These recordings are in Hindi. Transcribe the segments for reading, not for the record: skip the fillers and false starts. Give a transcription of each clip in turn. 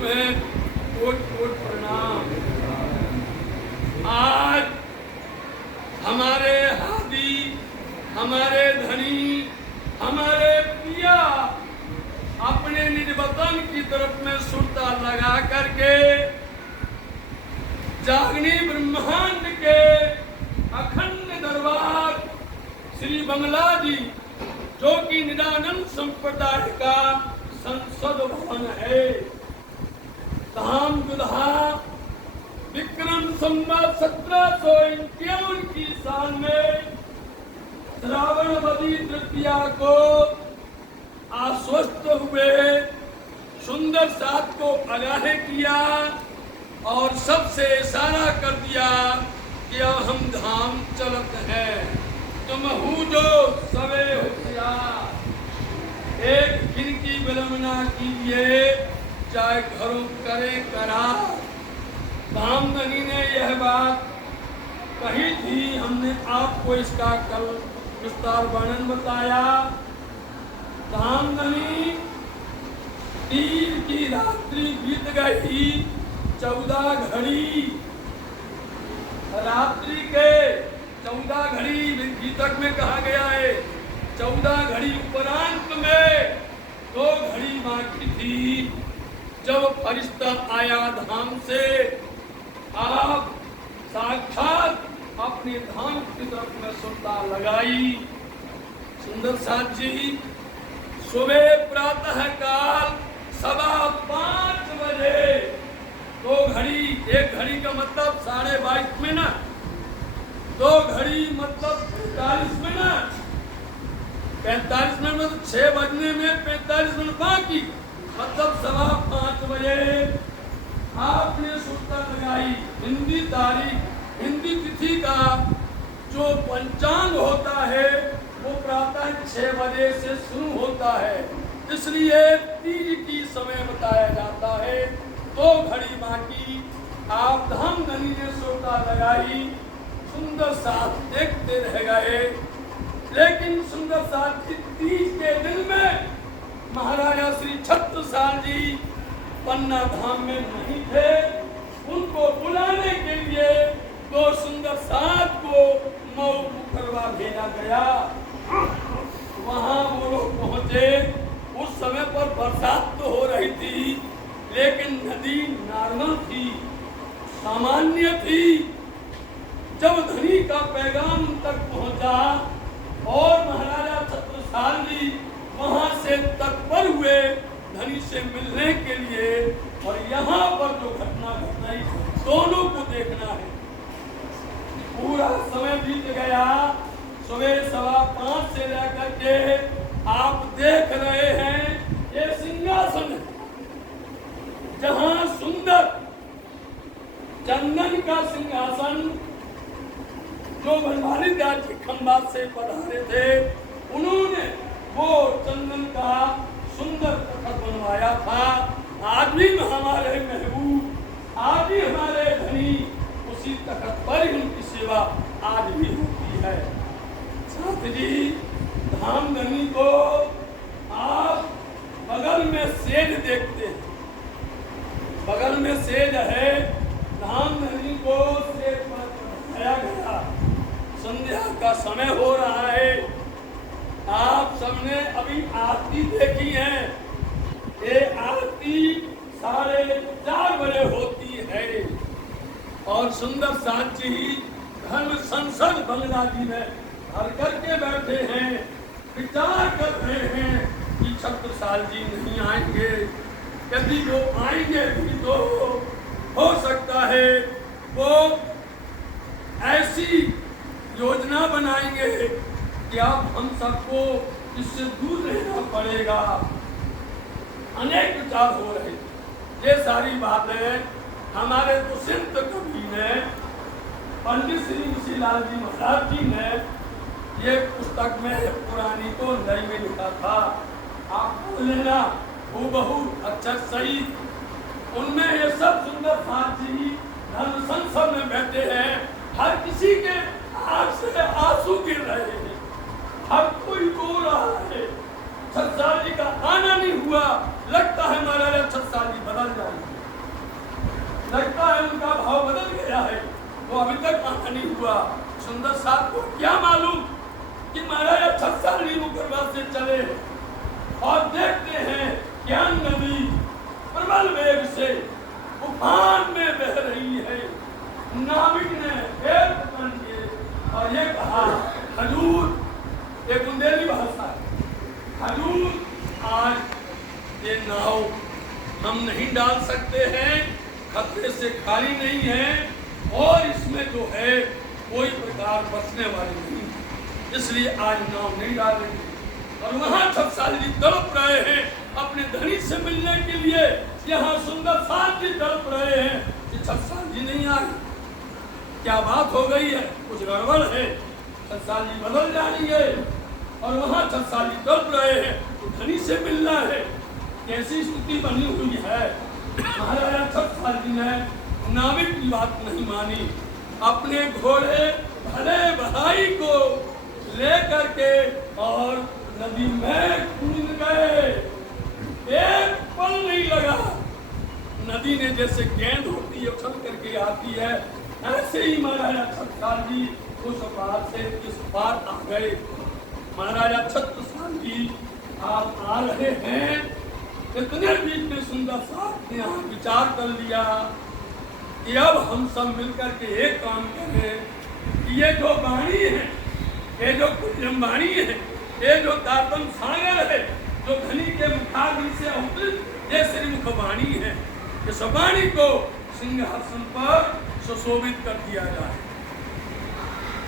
तुम्हें कोट कोट प्रणाम। आज हमारे हादी, हमारे धनी, हमारे पिया अपने निज वतन की तरफ में सुरता लगा करके जागनी ब्रह्मांड के अखंड दरबार श्री बंगला जी, जो कि निरानंद संप्रदाय का संसद भवन है, धाम दुल्हा विक्रम संवत 1751 की साल में श्रावणवती तृतीया को आश्वस्त हुए, सुंदर साथ को आगाह किया और सबसे इशारा कर दिया कि अब हम धाम चलत हैं, तुम हूँ जो सवे होशियार, एक दिन की विलंबना कीजिए, चाहे घरों करे करा। धामधनी ने यह बात कही थी, हमने आपको इसका कल विस्तार वर्णन बताया। धामधनी तीर की रात्रि बीत गई, 14 घड़ी रात्रि के 14 घड़ी गीतक में कहा गया है, 14 घड़ी उपरांत में 2 घड़ी बाकी थी, जब फरिश्ता आया धाम से। आप साक्षात अपने धाम की तरफ में सुरता लगाई। सुंदर साथ जी सुबह प्रातः काल 5:15 बजे 2 घड़ी, 1 घड़ी का मतलब 22:30 मिनट, 2 घड़ी मतलब 45 मिनट, 45 मिनट मतलब 6 बजने में 45 मिनट बाकी, मतलब 5:15 बजे आपने सुरता लगाई। हिंदी तारीख, हिंदी तिथि का जो पंचांग होता है वो प्रातः 6 बजे से शुरू होता है, इसलिए तीज की समय बताया जाता है। 2 घड़ी बाकी, आप धामधनी ने सुरता लगाई, सुंदर साथ देखते रह गए। लेकिन सुंदर साथ की तीज के दिन में महाराजा श्री छत्रसाल जी पन्ना धाम में नहीं थे, उनको बुलाने के लिए 2 सुंदर साथ को मऊ मुखरवा भेजा गया। वहां वो लोग पहुंचे, उस समय पर बरसात तो हो रही थी, लेकिन नदी नॉर्मल थी, सामान्य थी। जब धनी का पैगाम तक पहुंचा और महाराजा छत्रसाल जी वहां से तत्पर हुए धनी से मिलने के लिए, और यहाँ पर जो घटना घटाई दोनों को देखना है। पूरा समय बीत गया, सुबह 5:15 से लेकर के आप देख रहे हैं ये सिंहासन है, जहाँ सुंदर चंदन का सिंहासन जो बनवारी दास जी खंबात से पधारे थे, उन्होंने वो चंदन का सुंदर तखत बनवाया था। आज भी हमारे महबूब, आज भी हमारे धनी उसी तखत पर ही उनकी सेवा आज भी होती है। साथ जी धामधनी को आप बगल में सेज देखते हैं, बगल में सेज है, धामधनी को सेज पर बैठाया गया। संध्या का समय हो रहा है, आप सबने अभी आरती देखी है, ये आरती 4:30 बजे होती है, और सुंदर साथ जी धर्म संसद बंगला जी में भर करके बैठे हैं, विचार कर रहे हैं कि छत्रसाल जी नहीं आएंगे, यदि वो आएंगे भी तो हो सकता है वो ऐसी योजना बनाएंगे कि अब हम सबको इससे दूर रहना पड़ेगा। अनेक विचार हो रहे, ये सारी बातें हमारे दुष्यंत कवि ने, पंडित श्री मुशीलाल जी महाराज जी ने ये पुस्तक में पुरानी को नई में लिखा था, आप बोल लेना हूबहू अक्षर सही। उनमें ये सब सुंदर साथ जी धर्म संसद में बैठे हैं, हर किसी के आंख से आंसू गिर रहे हैं, हर कोई रो रहा है। छत्रसाल जी का आना नहीं हुआ, लगता है महाराजा छत्रसाल जी बदल चाहिए। लगता है उनका भाव बदल गया है, वो अभी तक आना नहीं हुआ। सुंदर साहब को क्या मालूम कि महाराजा छत्साली मुकरवा से चले और देखते हैं ज्ञान नदी प्रबल वेग से उफान में बह रही है। नाविक ने पैर पकड़ लिए और ये कहा, हजूर, ये बुंदेली भाषा है, हजूर आज ये नाव हम नहीं डाल सकते हैं, खतरे से खाली नहीं है और इसमें जो है कोई प्रकार बचने वाली नहीं, इसलिए आज नाव नहीं डालेंगे। और वहां छत्साल जी तड़प रहे हैं अपने धनी से मिलने के लिए। यहाँ सुंदर साथ जी तड़प रहे हैं कि छत्साल जी नहीं आए, क्या बात हो गई है, कुछ गड़बड़ है, छत्साल जी बदल जाएंगे। और वहां छत्साल जी तड़प रहे हैं तो धनी से मिलना है, कैसी स्थिति बनी हुई है। महाराजा छत्साल जी ने नाविक की बात नहीं मानी, अपने घोड़े भले भाई को लेकर के और नदी में कूद गए। एक पल नहीं लगा, नदी ने जैसे गेंद होती है उछल करके आती है, ऐसे ही महाराजा छत्साल जी उस पार से इस पार आ गए। महाराजा छत्साल जी आप आ रहे हैं, इतने बीच में सुंदर साहब ने यहाँ विचार कर लिया कि अब हम सब मिलकर के एक काम करें कि ये जो वाणी है, ये जो कुलम वाणी है, ये जो तारतम सागर है, जो धनी के मुखाग्नि से अवतरित ये श्रीमुख वाणी है, इस वाणी को सिंहासन पर सुशोभित कर दिया जाए।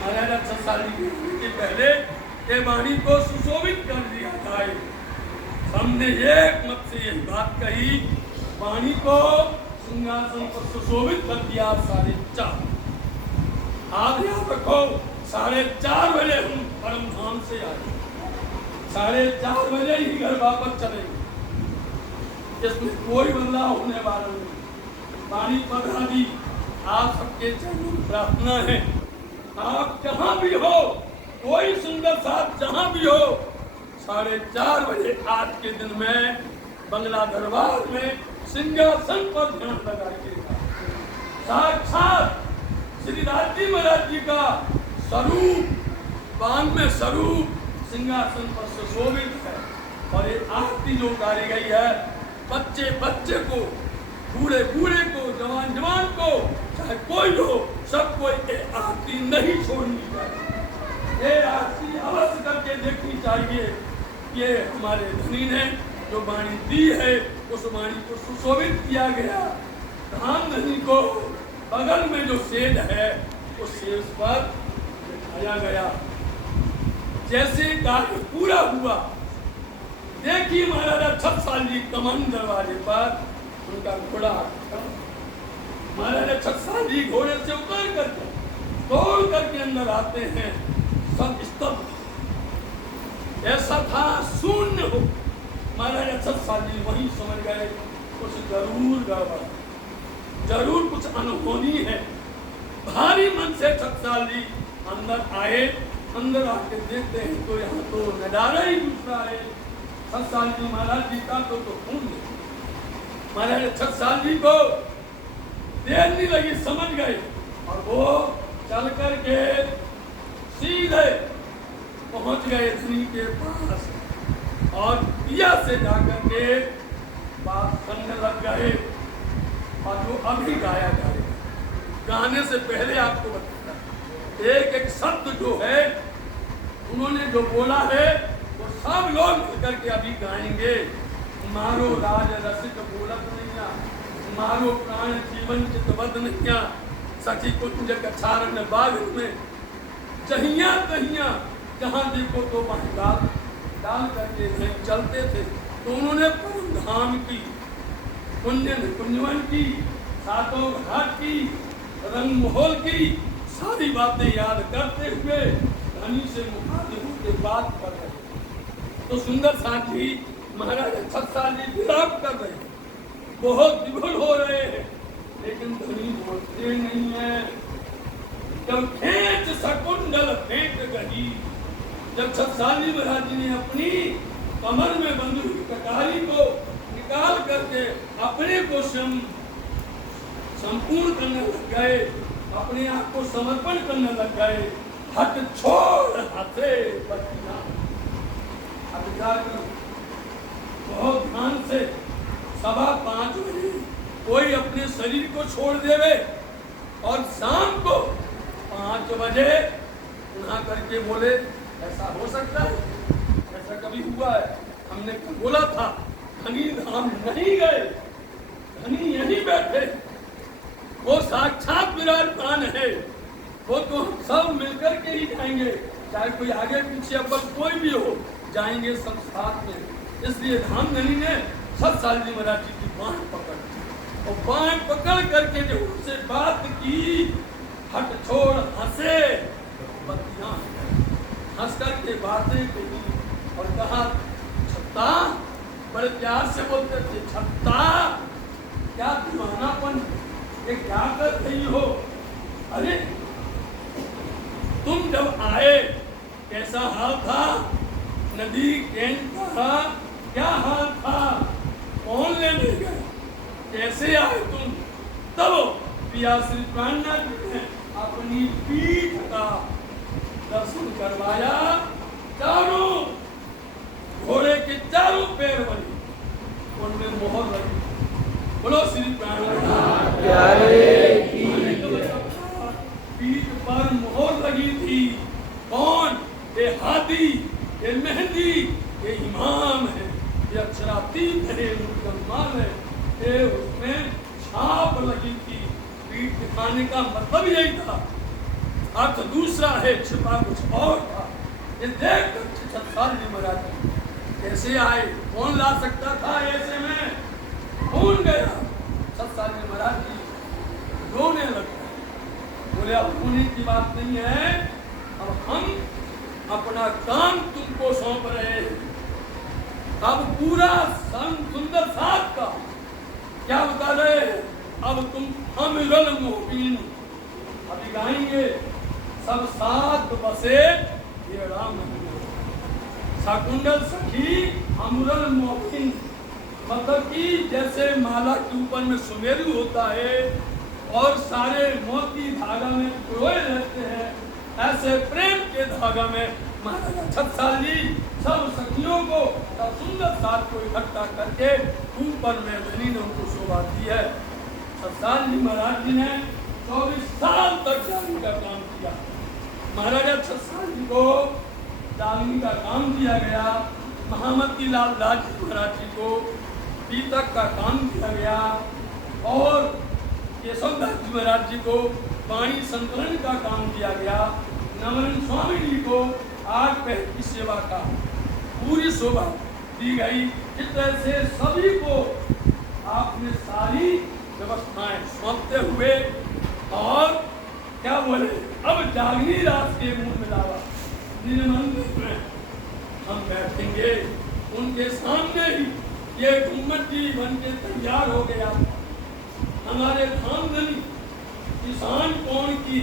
महाराजा छत्साल जी के पहले ये वाणी को सुशोभित कर दिया जाए। हमने एक मत से यही बात कही, वाणी को सिंहासन पर सुशोभित कर दिया। 4:30 आप याद रखो, 4:30 बजे हम परम धाम से आए, 4:30 बजे ही घर वापस चलेंगे, इसमें कोई बदलाव होने वाला नहीं। पानी पधरा दी, आप सबके चरणों में प्रार्थना है, आप जहां भी हो, कोई सुंदर साथ जहां भी हो, 4:30 बजे आज के दिन में बंगला दरबार में सिंहासन पर ध्यान लगाइएगा। साक्षात श्री राजी महाराज जी का स्वरूप, बांध में स्वरूप सिंहासन पर सुशोभित है। और ये आरती जो उतारी गई है, बच्चे बच्चे को, बूढ़े बूढ़े को, जवान जवान को, चाहे कोई हो, सबको ये आरती नहीं छोड़नी चाहिए। ये आरती अवश्य करके देखनी चाहिए। ये हमारे धनी ने जो वाणी दी है, उस वाणी को सुशोभित किया गया। धाम धनी को बगल में जो सेज है, उस सेज पर आया गया। जैसे कार्य पूरा हुआ, देखिए महाराजा छत्साल जी कमान दरवाजे पर उनका घोड़ा, महाराजा छत्साल जी घोड़े से उतर करके दौड़ करके अंदर आते हैं। सब स्तब्ध, ऐसा था शून्य हो। महाराजा छत्साल जी वहीं समझ गए कुछ जरूर गड़बड़, जरूर कुछ अनहोनी है। भारी मन से छत्साल जी अंदर आए। अंदर आके देखते हैं तो यहाँ तो नजारा ही दूसरा है। छत्साल जी महाराज जी का तो खून है। महाराज छत्साल जी को देर नहीं लगी, समझ गए और वो चल करके सीधे पहुंच गए धनी के पास और दिया से जाकर के बात करने लग गए। और जो अभी गाया जाए, गाने से पहले आपको बताता, एक एक शब्द जो है उन्होंने जो बोला है वो सब लोग मिलकर के अभी गाएंगे। मारो राज रसिक बोलत नैया, मारो प्राण जीवन चितबद्ध नैया, सखी कुंज कछारण बाग में जहिया तहिया जहाँ देखो तो वहाँ डाल करके थे, चलते थे। तो उन्होंने परम धाम की, कुंजवन की, सातों घाट की, रंग महल की सारी बातें याद करते हुए धनी से मुखातिब होकर बात कर रहे। तो सुंदर साथ जी महाराजा छत्साल जी विलाप कर रहे हैं, बहुत विभुल हो रहे हैं, लेकिन धनी बोलते नहीं है। जब खेच सकुंडल फेंक गई, जब छत्साल जी महाराज जी ने अपनी कमर में बंधी हुई कटारी को तत्काल करके अपने को संपूर्ण करने लग गए, अपने आप को समर्पण करने लग गए। हट छोड़ हाथे बचना। अब विचार करो, बहुत ध्यान से 5:15 बजे कोई अपने शरीर को छोड़ देवे और शाम को 5 बजे पुनः करके बोले, ऐसा हो सकता है? ऐसा कभी हुआ है? हमने बोला था धनी धाम नहीं गए, धनी यहीं बैठे, वो साक्षात विराजमान है, वो तो सब मिलकर के ही जाएंगे, चाहे कोई आगे पीछे अपन कोई भी हो, जाएंगे सब साथ में। इसलिए धामधनी ने सतसाल जी महाराज जी की बाँह पकड़ और बाँह पकड़ करके जो उनसे बात की, हट छोड़ हंसे बत्तियां, हंस करके बातें की और कहा, छत्ता, बड़े प्यार से बोलते थे, छत्ता क्या दीवानापन, ये क्या कर रही हो? अरे तुम जब आए कैसा हाल था? नदी कैंट का क्या हाल था? कौन लेने गए? कैसे आए तुम? तब पिया श्री प्राणनाथ जी ने अपनी पीठ का दर्शन करवाया। चारों घोड़े के चारों पैर बने, उनमें मोहर लगी। बोलो श्री प्राणनाथ पीठ पर मोहर लगी थी। कौन? ये हादी, ये मेहंदी, ये इमाम है, ये अक्षरातीत है, मुकम्मल है, ये उसमें छाप लगी थी। पीठ दिखाने का मतलब यही था, अर्थ दूसरा है, छिपा कुछ और था। ये देख कर सतसाल जी महाराज कैसे आए? कौन ला सकता था ऐसे में? कौन गया? सतसाल जी महाराज जी रोने लगे, बोले अब रोने की बात नहीं है, अब हम अपना काम तुमको सौंप रहे हैं। अब पूरा सुंदर साथ का क्या बता रहे हैं? अब तुम अमिरल मोहबिन अभी गाएंगे, सब साथ बसे ये राम शाकुंडल सखी अमुरल मोहबिन, मतलब कि जैसे माला के ऊपर में सुमेरु होता है और सारे मोती धागा में पिरोए रहते हैं, ऐसे प्रेम के धागा में महाराजा सतसाल जी सब सखियों को, सब सुंदर साथ को इकट्ठा करके ऊपर में धनी ने उनको शोभा दी है। सतसाल जी महाराज जी ने 24 साल तक जागनी का काम किया। महाराजा सतसाल जी को जागनी का काम दिया गया। महामती लाल दास जी महाराज जी को पीतक का काम दिया गया और केशवदास जी महाराज जी को वाणी संकलन का काम दिया गया। नवरन स्वामी जी को 8 पहर की सेवा का पूरी शोभा दी गई। इस तरह से सभी को आपने सारी व्यवस्थाएं सौंपते हुए और क्या बोले, अब जागनी रात के मुंह मिलावा निर्मंदिर में हम बैठेंगे। उनके सामने ही ये गुम्मट जी बन के तैयार हो गया। हमारे धामधनी किसान कौन की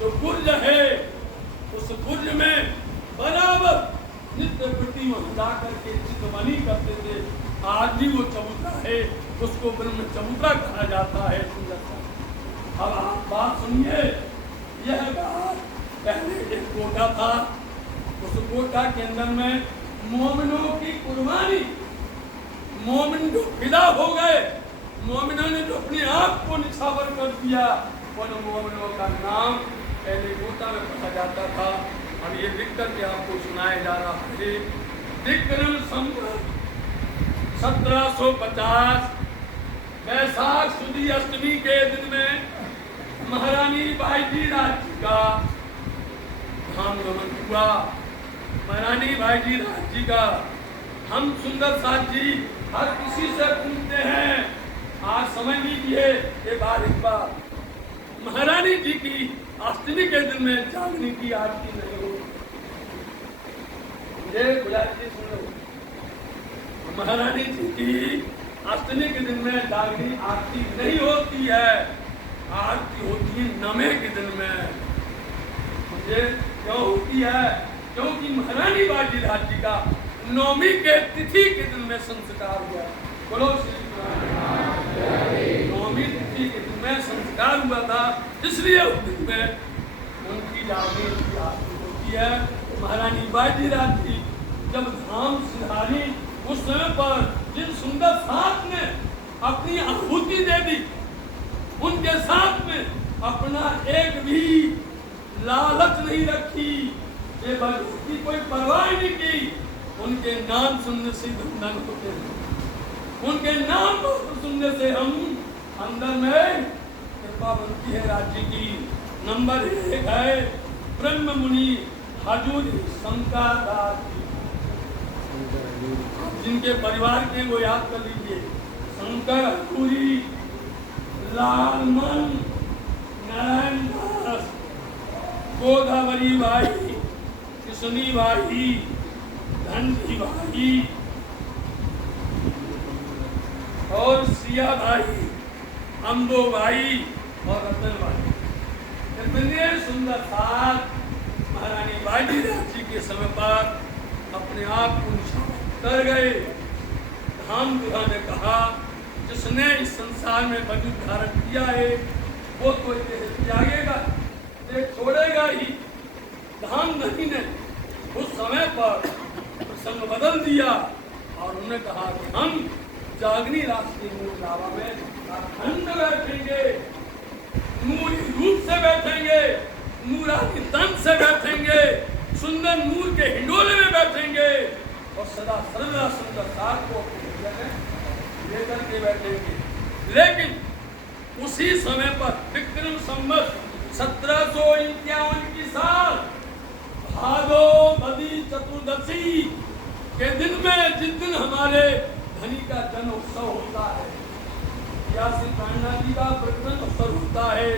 जो बुर्ज है, उस बुर्ज में बराबर नित्य प्रति महिला करके चितवनी करते थे। आज भी वो चबूतरा है, उसको ब्रह्म चबूतरा कहा जाता है। अब आप बात सुनिए, यह पहले एक कोटा था, उस कोटा के अंदर में मोमिनों की कुर्बानी, मोमिन जो फिदा हो गए, मोमिनों ने जो अपने आप को निछावर कर दिया, उन मोमिनों का नाम पहले कोटा में पढ़ा जाता था। अब ये लिख करके आपको सुनाया जा रहा है। विक्रम संवत 1750 वैशाख सुदी अष्टमी के दिन में महारानी बाईजी राज्य का धाम गमन हुआ। महारानी बाईजी राज्य का हम सुंदर साथ जी हर किसी से पूछते हैं, आज समझ लीजिए ये बारीक बात, महारानी जी की अष्टमी के दिन में जागनी की आरती नहीं हो। सुन लो, महारानी जी की अष्टमी के दिन में जागनी आरती नहीं होती है, आरती होती है नवे के दिन में। मुझे क्यों होती है? क्योंकि महारानी बाजी राज्य का नौमी के तिथि के दिन में संस्कार हुआ। बोलो श्री नवमी तिथि के दिन में संस्कार हुआ था, इसलिए उस दिन में उनकी जागनी होती है। महारानी बाजीराव जी जब धाम सिधारी, उस समय पर जिन सुंदर साथ ने अपनी आहुति दे दी, उनके साथ में अपना एक भी लालच नहीं रखी, ये भगवत की कोई परवाह नहीं की। उनके नाम सुनने से धन होते हैं, उनके नाम सुनने से हम अंदर में कृपा बनती है राज्य की। नंबर 1 है ब्रह्म मुनि हजूरी शंकर दास जी, जिनके परिवार के वो याद कर लीजिए। शंकर हजूरी, लालमन, नारायण दास, गोदावरी भाई, किशनी भाई, धनजी भाई और सिया भाई, अम्बो भाई और रतन भाई, इतने सुंदर साथ महारानी बाजीराव जी के समय पर अपने आप को कर गए। धाम दुल्हा ने कहा, जिसने इस संसार में वजूद धारण किया है वो तो त्यागेगा, ये छोड़ेगा ही। धाम नहीं ने उस समय पर प्रसंग बदल दिया और उन्होंने कहा कि हम जागनी राष्ट्रीय मूल लावा में अखंड बैठेंगे, नूरी रूप से बैठेंगे, नूरानी तन से बैठेंगे, सुंदर नूर के हिंडोले में बैठेंगे और सदा सर्वदा सुंदर साथ को लेकर के बैठेंगे। लेकिन उसी समय पर विक्रम संवत 1751 की साल भादो मदी चतुर्दशी के दिन में, जिस दिन हमारे धनी का जन्म उत्सव होता है या श्री कान्हा जी का प्रकटन उत्सव होता है,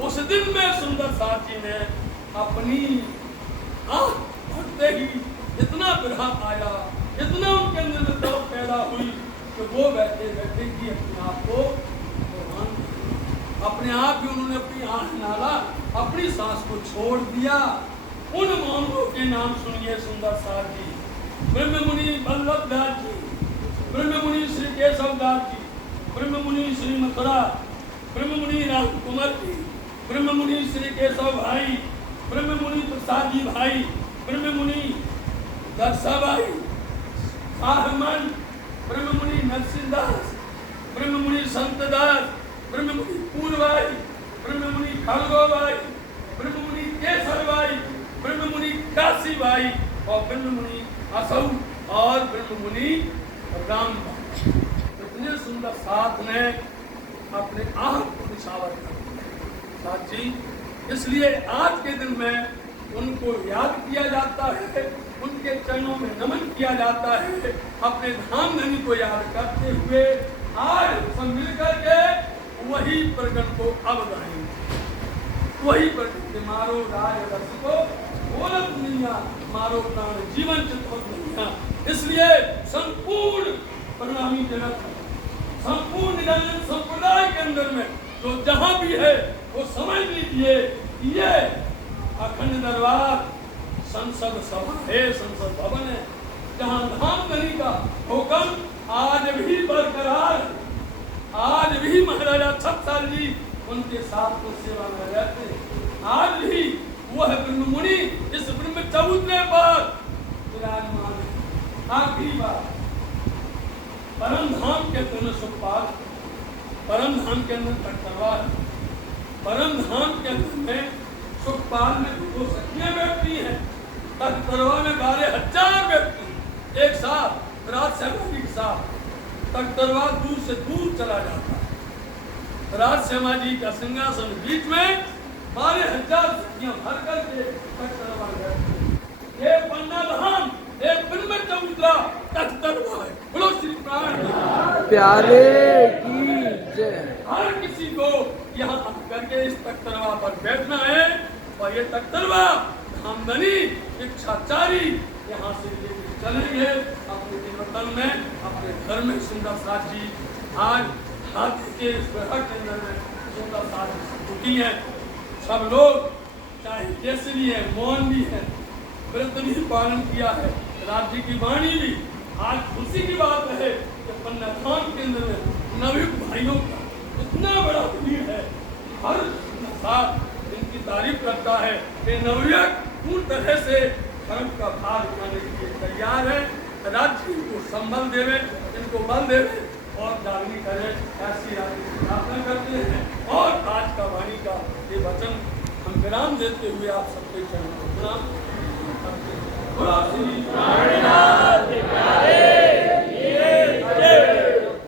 उस दिन में सुंदर साथ जी ने अपनी आंख भरते ही इतना विरह आया, इतना उनके अंदर में तड़प पैदा हुई कि वो बैठे बैठे ही अपने आप को अपने आप ही उन्होंने अपनी आंख नाला, अपनी सांस को छोड़ दिया। उन मामलों के नाम सुनिए सुंदर साथ जी। ब्रह्म मुनि बल्लभ दास जी, ब्रह्म मुनि श्री केशव दास जी, ब्रह्म मुनि श्री मथुरा, ब्रह्म मुनि राम कुमार जी, ब्रह्म मुनि श्री केशव भाई, ब्रह्म मुनि प्रसाद जी भाई, ब्रह्म मुनि दर्शा भाई, आहमन, ब्रह्म मुनि नरसिंह दास, ब्रह्म मुनि संत दास, ब्रह्म मुनि पूर्व भाई, ब्रह्म मुनि खड़गो भाई, ब्रह्म मुनि केसर भाई, ब्रह्म मुनि काशी भाई और ब्रह्म मुनि असौ और ब्रह्म मुनि राम भाई। इतने सुंदर साथ ने अपने आंख को निछावर कर साथ जी, इसलिए आज के दिन में उनको याद किया जाता है, उनके चरणों में नमन किया जाता है। अपने धाम धनी को याद करते हुए आज सब मिलकर के वही प्रकट को अब गाएंगे, वही प्रकट के मारो राय रस को बोलत दुनिया, मारो प्राण जीवन चितवत दुनिया। इसलिए संपूर्ण परिणामी जगत, संपूर्ण निरंजन संप्रदाय के अंदर में जो जहां भी है वो समझ लीजिए, ये अखंड दरबार संसद सभा है, संसद भवन है, जहां धाम धनी का हुक्म आज भी बरकरार, आज भी महाराजा छत्रसाल जी उनके साथ को सेवा में रहते, आज भी वह ब्रह्म मुनि इस ब्रह्म चबूतरे पर विराजमान है। आखिरी बात, परम धाम के अंदर सुखपाल, परम धाम के अंदर तख्तरवार, परम धाम के अंदर में सुखपाल में 2 सखियां बैठती हैं, तख्तरवा में 12,000 व्यक्ति एक साथ राज श्यामा जी के साथ। तख्तरवा दूर से दूर चला जाता है, राज श्यामा जी का सिंहासन बीच में 12,000 सखियां भर करके तख्तरवा बैठती हैं। ये पन्ना धाम, ये ब्रह्म चबूतरा तख्तरवा है। बोलो श्री प्राण प्यारे की जय। हर किसी को यहाँ आकर के इस तख्तरवा पर बैठना है और ये तख्तरवा धामधनी इच्छाचारी यहाँ से लेकर चलेंगे अपने वतन में, अपने घर में। सुंदर साथ जी आज हाथी के इस ग्रह के अंदर में सुंदर साथ दुखी है। सब लोग चाहे केसरी है, मौन भी है, व्रत भी पालन किया है, राज्य की वाणी भी। आज खुशी की बात है कि पन्ना धाम के भाइयों का इतना बड़ा भीड़ है, हर साथ इनकी तारीफ करता है कि नवयुवक पूर्ण तरह से धर्म का भार उठाने के लिए तैयार है। राज्य को संबल देवे, इनको बल देवे और जागनी करे, ऐसी राज्य की प्रार्थना करते हैं। और आज का वाणी का ये वचन हम विराम देते हुए आप सबके चरणों में प्रणाम करते हैं।